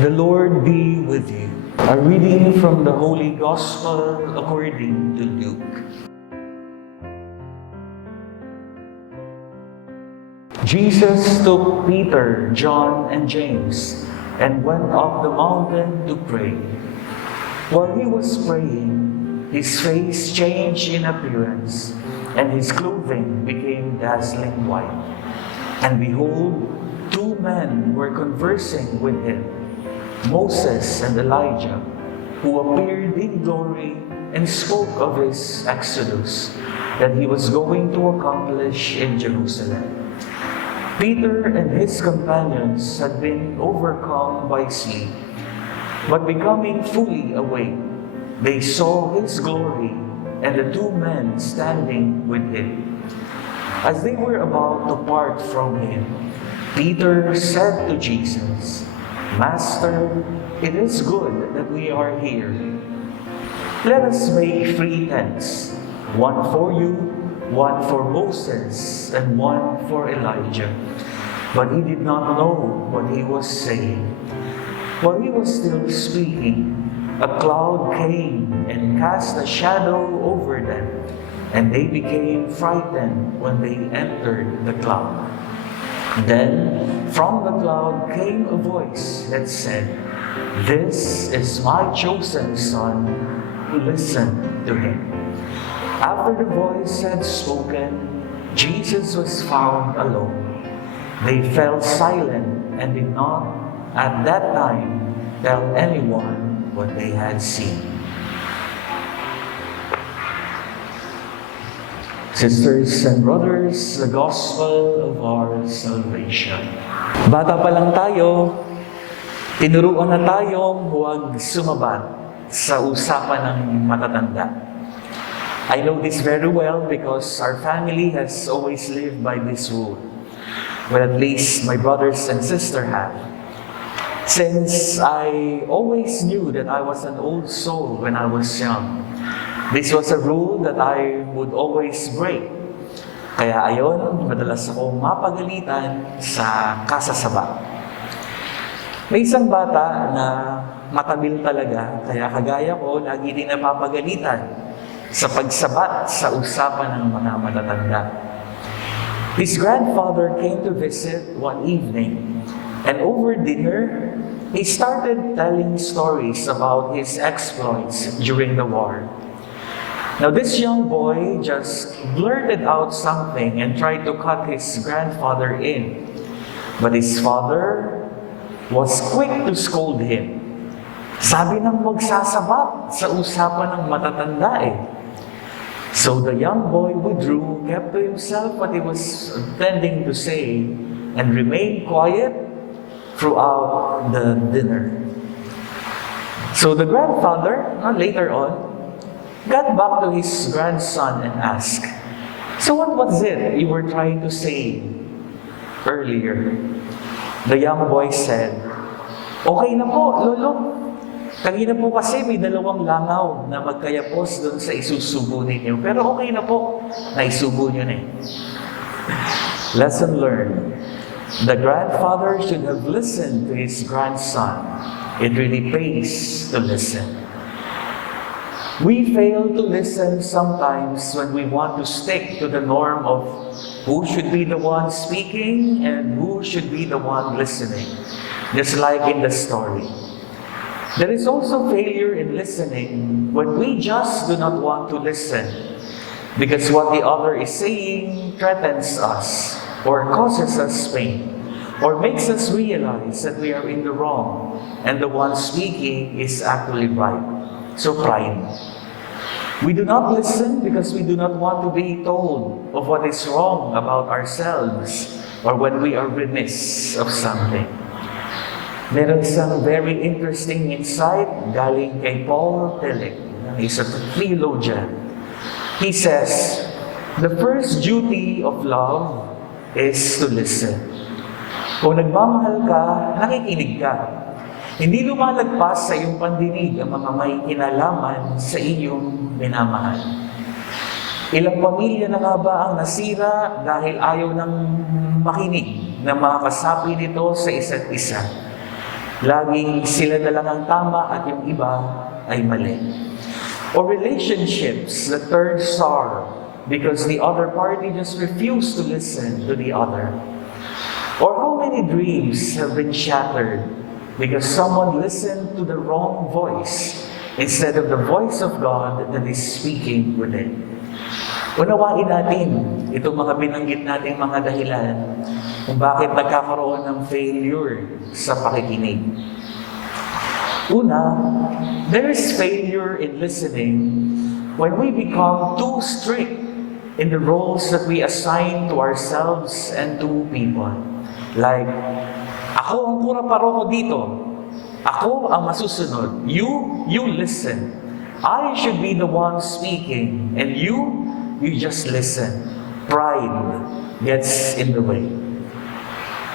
The Lord be with you. A reading from the Holy Gospel according to Luke. Jesus took Peter, John, and James and went up the mountain to pray. While he was praying, his face changed in appearance, and his clothing became dazzling white. And behold, two men were conversing with him, Moses and Elijah, who appeared in glory and spoke of his exodus that he was going to accomplish in Jerusalem. Peter and his companions had been overcome by sleep, but becoming fully awake, they saw his glory and the two men standing with him. As they were about to part from him, Peter said to Jesus, "Master, it is good that we are here. Let us make 3 tents, one for you, one for Moses, and one for Elijah." But he did not know what he was saying. While he was still speaking, a cloud came and cast a shadow over them, and they became frightened when they entered the cloud. Then from the cloud came a voice that said, "This is my chosen son, listen to him." After the voice had spoken, Jesus was found alone. They fell silent and did not at that time tell anyone what they had seen. Sisters and brothers, the gospel of our salvation. Bata pa lang tayo, tinuruan na tayong huwag sumabat sa usapan ng matatanda. I know this very well because our family has always lived by this rule. Well, at least my brothers and sister have. Since I always knew that I was an old soul when I was young, this was a rule that I would always break. Kaya ayon, madalas akong mapagalitan sa kasasaba. May isang bata na matabil talaga, kaya kagaya ko, lagi din napapagalitan sa pagsabat sa usapan ng mga matatanda. His grandfather came to visit one evening, and over dinner, he started telling stories about his exploits during the war. Now, this young boy just blurted out something and tried to cut his grandfather in. But his father was quick to scold him. Sabi ng magsasabat sa usapan ng matatanda eh. So the young boy withdrew, kept to himself what he was intending to say, and remained quiet throughout the dinner. So the grandfather, later on, got back to his grandson and asked, "So what was it you were trying to say earlier?" The young boy said, "Okay na po, Lolo. Kanina po kasi may 2 langaw na magkayapos doon sa isusubo ninyo. Pero okay na po, naisubo nyo na eh." Lesson learned. The grandfather should have listened to his grandson. It really pays to listen. We fail to listen sometimes when we want to stick to the norm of who should be the one speaking and who should be the one listening, just like in the story. There is also failure in listening when we just do not want to listen because what the other is saying threatens us or causes us pain or makes us realize that we are in the wrong and the one speaking is actually right. So pride. We do not listen because we do not want to be told of what is wrong about ourselves or when we are remiss of something. Meron isang very interesting insight galing kay Paul Tillich. He's a theologian. He says, the first duty of love is to listen. Kung nagmamahal ka, nakikinig ka. Hindi lumalagpas sa iyong pandinig ang mga may kinalaman sa iyong minamahal. Ilang pamilya na nga ba ang nasira dahil ayaw ng makinig ng mga kasapi nito sa isa't isa? Laging sila na lang ang tama at yung iba ay mali. Or relationships that turn sour because the other party just refused to listen to the other. Or how many dreams have been shattered because someone listened to the wrong voice instead of the voice of God that is speaking within. Unawain natin itong mga binanggit nating mga dahilan kung bakit nagkakaroon ng failure sa pakikinig. Una, there is failure in listening when we become too strict in the roles that we assign to ourselves and to people. Like, ako ang pura paroko dito. Ako ang masusunod. You listen. I should be the one speaking. And you just listen. Pride gets in the way.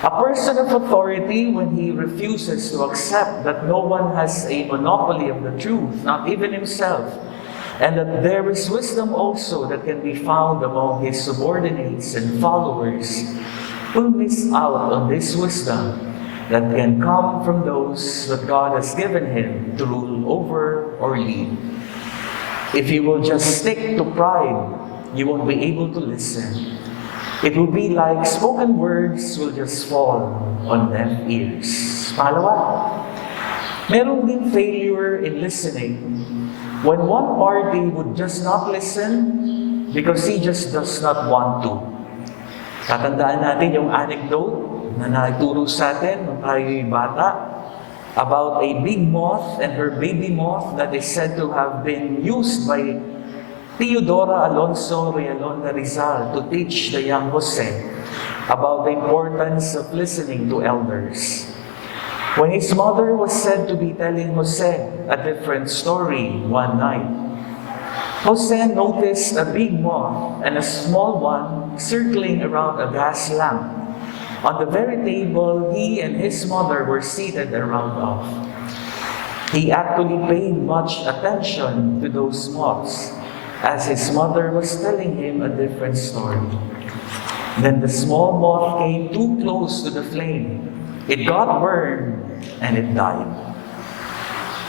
A person of authority, when he refuses to accept that no one has a monopoly of the truth, not even himself, and that there is wisdom also that can be found among his subordinates and followers, will miss out on this wisdom that can come from those that God has given him to rule over or lead. If you will just stick to pride, you won't be able to listen. It will be like spoken words will just fall on deaf ears. Pangalawa, meron din failure in listening when one party would just not listen because he just does not want to. Tatandaan natin yung anecdote na naituro sa atin nung tayo'y bata about a big moth and her baby moth that is said to have been used by Teodora Alonso Realonda Rizal to teach the young Jose about the importance of listening to elders. When his mother was said to be telling Jose a different story one night, Jose noticed a big moth and a small one circling around a gas lamp on the very table he and his mother were seated around of. He actually paid much attention to those moths as his mother was telling him a different story. Then the small moth came too close to the flame. It got burned and it died.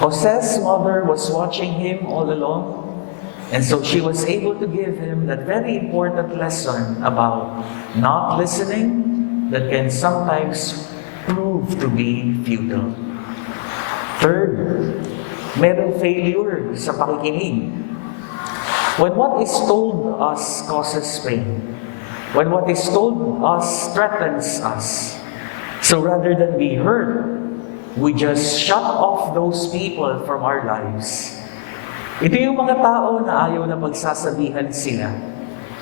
Jose's mother was watching him all along, and so she was able to give him that very important lesson about not listening that can sometimes prove to be futile. Third, merong failure sa pakikinig. When what is told us causes pain, when what is told us threatens us, so rather than be hurt, we just shut off those people from our lives. Ito yung mga tao na ayaw na pagsasabihan sila.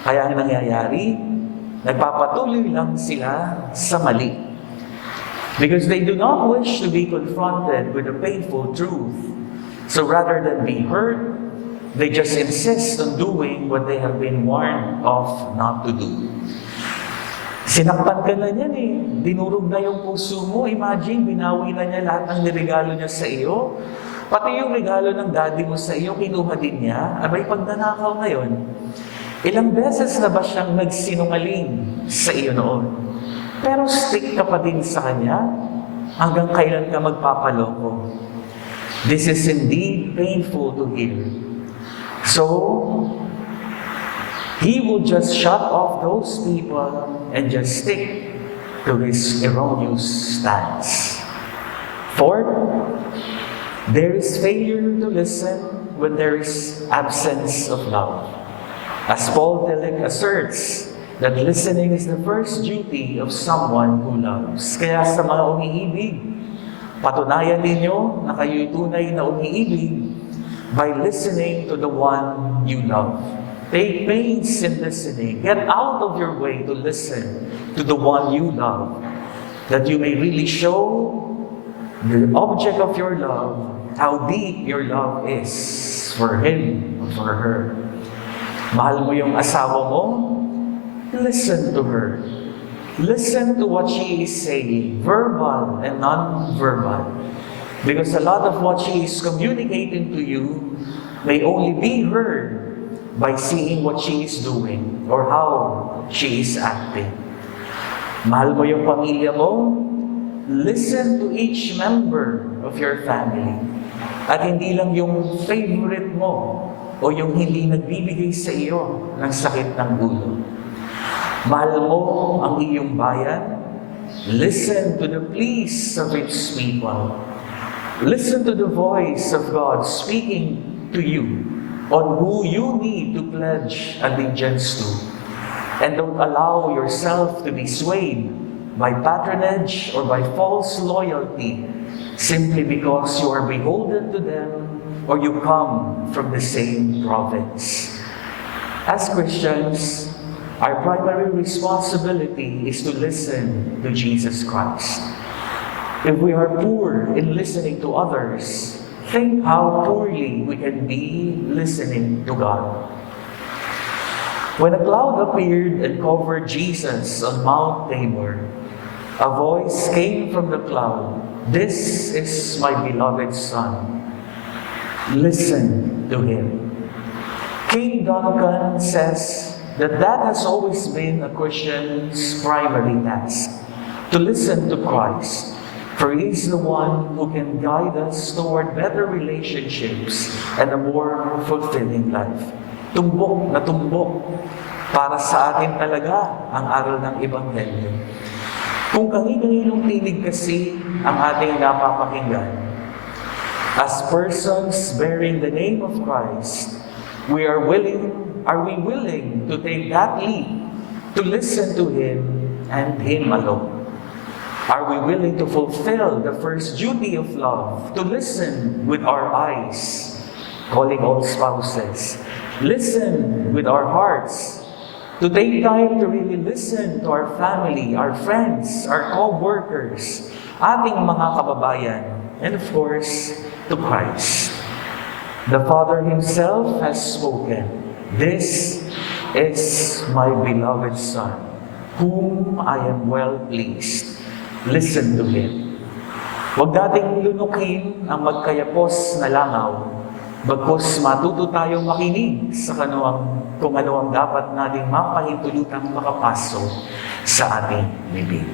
Kaya ang nangyayari, nagpapatuloy lang sila sa mali. Because they do not wish to be confronted with the painful truth. So rather than be hurt, they just insist on doing what they have been warned of not to do. Sinaktan ka na niyan eh. Dinurog na yung puso mo. Imagine, binawi na niya lahat ng niregalo niya sa iyo. Pati yung regalo ng daddy mo sa iyo, kinuha din niya. Abay, pag nanakaw ngayon, ilang beses na ba siyang nagsinungaling sa iyo noon? Pero stick ka pa din sa kanya hanggang kailan ka magpapaloko. This is indeed painful to hear. So, he will just shut off those people and just stick to his erroneous stance. Fourth, there is failure to listen when there is absence of love. As Paul Tillich asserts, that listening is the first duty of someone who loves. Kaya sa mga umiibig, patunayan ninyo na kayo'y tunay na umiibig by listening to the one you love. Take pains in listening. Get out of your way to listen to the one you love, that you may really show the object of your love, how deep your love is for him or for her. Mahal mo yung asawa mo? Listen to her. Listen to what she is saying, verbal and non-verbal. Because a lot of what she is communicating to you may only be heard by seeing what she is doing or how she is acting. Mahal mo yung pamilya mo? listen to each member of your family. At hindi lang yung favorite mo o yung hindi nagbibigay sa iyo ng sakit ng ulo. Mahal mo ang iyong bayan. Listen to the pleas of its people. Listen to the voice of God speaking to you on who you need to pledge allegiance to. And don't allow yourself to be swayed by patronage or by false loyalty simply because you are beholden to them or you come from the same province. As Christians, our primary responsibility is to listen to Jesus Christ. If we are poor in listening to others, think how poorly we can be listening to God. When a cloud appeared and covered Jesus on Mount Tabor, a voice came from the cloud, "This is my beloved Son. Listen to Him." King Duncan says that has always been a Christian's primary task, to listen to Christ, for He's the one who can guide us toward better relationships and a more fulfilling life. Tumbok na tumbok para sa atin talaga ang aral ng Ebanghelyo. Kung kangi-kanginong tinig kasi ang ating napapakinggan, as persons bearing the name of Christ, are we willing to take that leap, to listen to Him and Him alone? Are we willing to fulfill the first duty of love, to listen with our eyes, calling all spouses, listen with our hearts, to take time to really listen to our family, our friends, our co-workers, ating mga kababayan, and of course, to Christ. The Father Himself has spoken, "This is my beloved Son, whom I am well pleased. Listen to Him." Huwag nating lunukin ang magkayapos na langaw, bagkus matuto tayong makinig sa kung ano ang dapat nating mapahintulutang makapasok sa ating bibig.